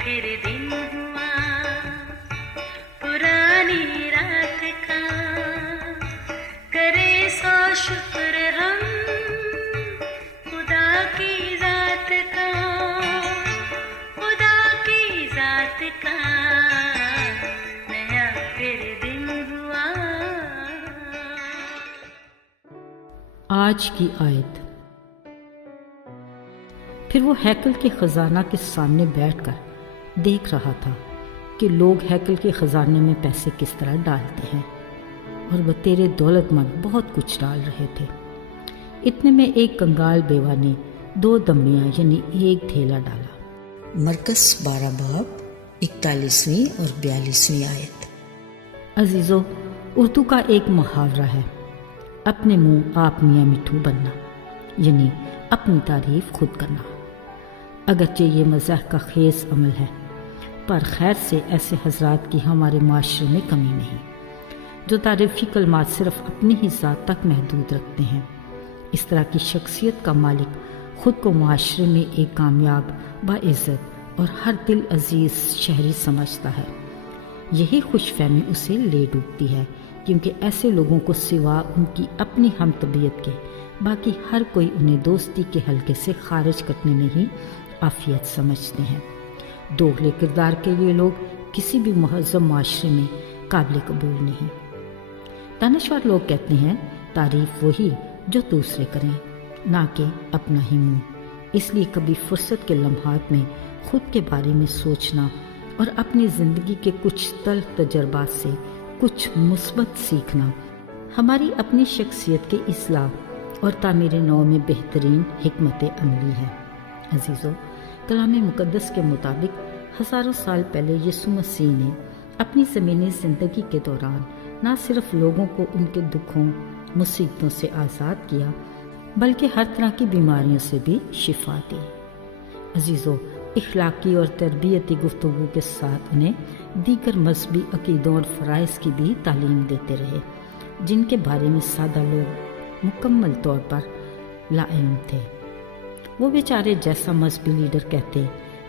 फिर दिन हुआ पुरानी रात का, करे सौ शुक्र हम खुदा की जात का, खुदा की जात का, नया फिर दिन हुआ। आज की आयत। फिर वो हैकल के खजाना के सामने बैठकर देख रहा था कि लोग हैकल के खजाने में पैसे किस तरह डालते हैं, और बतेरे दौलतमंद बहुत कुछ डाल रहे थे। इतने में एक कंगाल बेवा ने 2 दमड़ियाँ यानी एक थैला डाला। मरकस 12 बाब 41वीं और 42वीं आयत। अजीज़ों, उर्दू का एक मुहावरा है, अपने मुंह आप मियाँ मिट्ठू बनना, यानी अपनी तारीफ खुद करना। अगरचे ये मज़ाक का खेस अमल है, पर खैर से ऐसे हजरात की हमारे माशरे में कमी नहीं, जो तारीफ़ी कलमात सिर्फ़ अपनी ही ज़ात तक महदूद रखते हैं। इस तरह की शख्सियत का मालिक ख़ुद को माशरे में एक कामयाब, बाइज़्ज़त और हर दिल अजीज़ शहरी समझता है। यही खुशफहमी उसे ले डूबती है, क्योंकि ऐसे लोगों को सिवा उनकी अपनी हम तबीयत के बाकी हर कोई उन्हें दोस्ती के हल्के से खारिज करने में ही आफियत समझते हैं। दोगले किरदार के ये लोग किसी भी महज़्ज़ब माशरे में काबिल कबूल नहीं। दानिशवर लोग कहते हैं, तारीफ़ वही जो दूसरे करें, ना कि अपना ही मुँह। इसलिए कभी फुर्सत के लम्हात में खुद के बारे में सोचना और अपनी ज़िंदगी के कुछ तल्ख़ तजर्बात से कुछ मुस्बत सीखना हमारी अपनी शख्सियत के इस्लाह और तामीर नौ में बेहतरीन हिकमत अमली है। अजीज़ों, कलाम मुक़द्दस के मुताबिक हज़ारों साल पहले यीशु मसीह ने अपनी ज़मीनी ज़िंदगी के दौरान न सिर्फ लोगों को उनके दुखों मुसीबतों से आज़ाद किया, बल्कि हर तरह की बीमारियों से भी शिफा दी। अजीज़ों, इखलाकी और तरबियती गुफ्तगू के साथ उन्हें दीगर मजहबी अकीदों और फ़राइज़ की भी तालीम देते रहे, जिनके बारे में सादा लोग मुकम्मल तौर पर लाइल्म थे। वो बेचारे जैसा मजहबी लीडर कहते,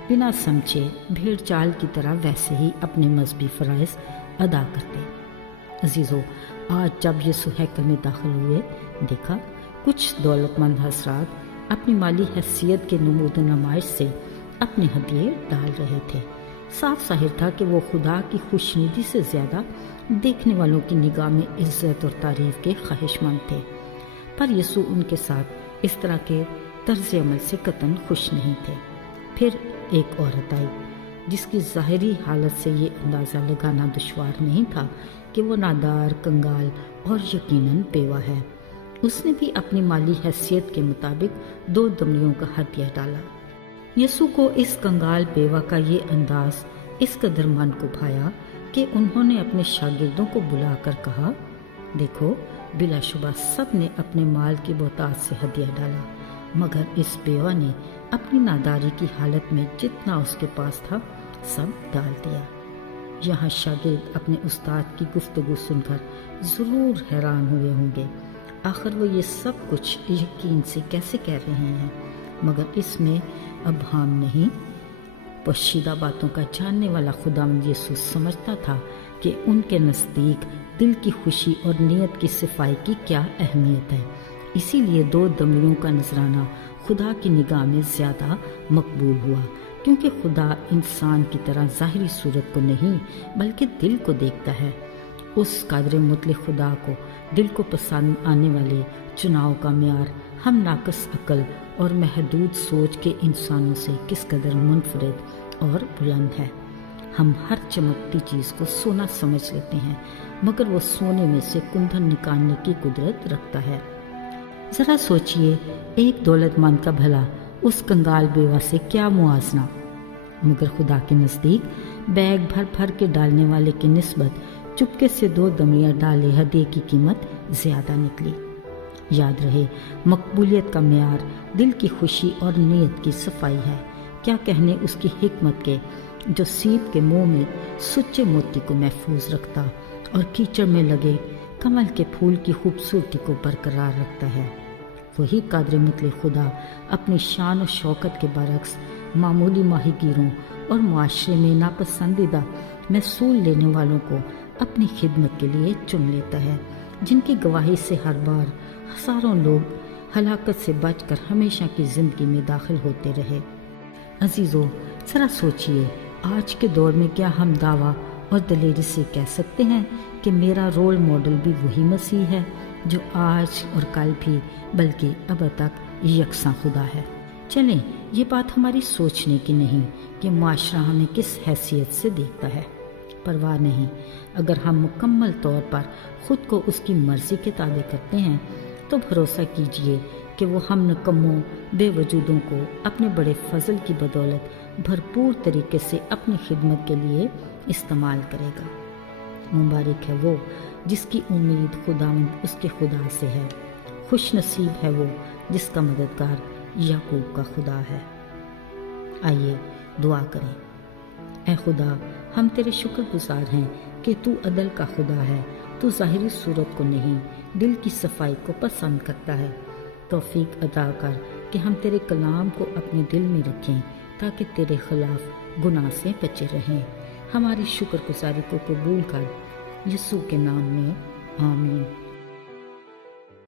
बिना समझे भेड़ चाल की तरह वैसे ही अपने मजहबी फ़राइज़ अदा करते। अजीज़ों, आज जब यीशु हैकल में दाखिल हुए, देखा कुछ दौलतमंद हज़रात अपनी माली हैसियत के नमूद नुमाइश से अपने हदिये डाल रहे थे। साफ ज़ाहिर था कि वो खुदा की खुशनुदी से ज़्यादा देखने वालों की निगाह में इज़्ज़त और तारीफ़ के ख्वाहिशमंद थे। पर यीशु उनके साथ इस तरह के तर्ज़ अमल से कतन खुश नहीं थे। फिर एक औरत आई, जिसकी ज़ाहिरी हालत से ये अंदाज़ा लगाना दुश्वार नहीं था कि वो नादार, कंगाल और यकीनन बेवा है। उसने भी अपनी माली हैसियत के मुताबिक 2 दमड़ियों का हदिया डाला। यीशु को इस कंगाल बेवा का ये अंदाज इस कदर मन को भाया कि उन्होंने अपने शागिर्दों को बुलाकर कहा, देखो, बिलाशुबा सब ने अपने माल की बहुतात से हदिया डाला, मगर इस बेवा ने अपनी नादारी की हालत में जितना उसके पास था सब डाल दिया। यहाँ शागिर्द अपने उस्ताद की गुफ्तगू सुनकर ज़रूर हैरान हुए होंगे, आखिर वो ये सब कुछ यकीन से कैसे कह रहे हैं, मगर इसमें अबहाम नहीं, पोशीदा बातों का जानने वाला खुदावंद यीशु समझता था कि उनके नज़दीक दिल की खुशी और नीयत की सफाई की क्या अहमियत है। इसीलिए 2 दमड़ियों का नजराना खुदा की निगाह में ज़्यादा मकबूल हुआ, क्योंकि खुदा इंसान की तरह ज़ाहिरी सूरत को नहीं बल्कि दिल को देखता है। उस कादर मुतलक खुदा को दिल को पसंद आने वाले चुनाव का म्यार हम नाकस अकल और महदूद सोच के इंसानों से किस कदर मुनफरिद और बुलंद है। हम हर चमकती चीज़ को सोना समझ लेते हैं, मगर वो सोने में से कुंदन निकालने की कुदरत रखता है। ज़रा सोचिए, एक दौलतमंद का भला उस कंगाल बेवा से क्या मुआजना, मगर खुदा के नज़दीक बैग भर भर के डालने वाले की निस्बत चुपके से 2 दमड़ियाँ डाले हदिये की कीमत ज़्यादा निकली। याद रहे, मकबूलियत का म्यार दिल की खुशी और नीयत की सफाई है। क्या कहने उसकी हिकमत के, जो सीप के मुंह में सुच्चे मोती को महफूज रखता और कीचड़ में लगे कमल के फूल की खूबसूरती को बरकरार रखता है। वही कादर मुतलक खुदा अपनी शान और शौकत के बरक्स मामूली माहीगीरों اور معاشرے میں ناپسندیدہ محصول لینے والوں کو اپنی خدمت کے لیے چن لیتا ہے، جن کی گواہی سے ہر بار ہزاروں لوگ ہلاکت سے بچ کر ہمیشہ کی زندگی میں داخل ہوتے رہے۔ عزیزو، ذرا سوچئے، آج کے دور میں کیا ہم دعویٰ اور دلیری سے کہہ سکتے ہیں کہ میرا رول ماڈل بھی وہی مسیح ہے جو آج اور کل بھی بلکہ اب تک یکساں خدا ہے؟ چلیں، یہ بات ہماری سوچنے کی نہیں کہ معاشرہ ہمیں کس حیثیت سے دیکھتا ہے۔ پرواہ نہیں، اگر ہم مکمل طور پر خود کو اس کی مرضی کے تابع کرتے ہیں تو بھروسہ کیجئے کہ وہ ہم نکموں بے وجودوں کو اپنے بڑے فضل کی بدولت بھرپور طریقے سے اپنی خدمت کے لیے استعمال کرے گا۔ مبارک ہے وہ جس کی امید خداوند اس کے خدا سے ہے، خوش نصیب ہے وہ جس کا مددگار یعقوب کا خدا ہے۔ آئیے دعا کریں۔ اے خدا، ہم تیرے شکر گزار ہیں کہ تو عدل کا خدا ہے، تو ظاہری صورت کو نہیں دل کی صفائی کو پسند کرتا ہے۔ توفیق عطا کر کہ ہم تیرے کلام کو اپنے دل میں رکھیں تاکہ تیرے خلاف گناہ سے بچے رہیں۔ ہماری شکر گزاری کو قبول کر، یسوع کے نام میں آمین۔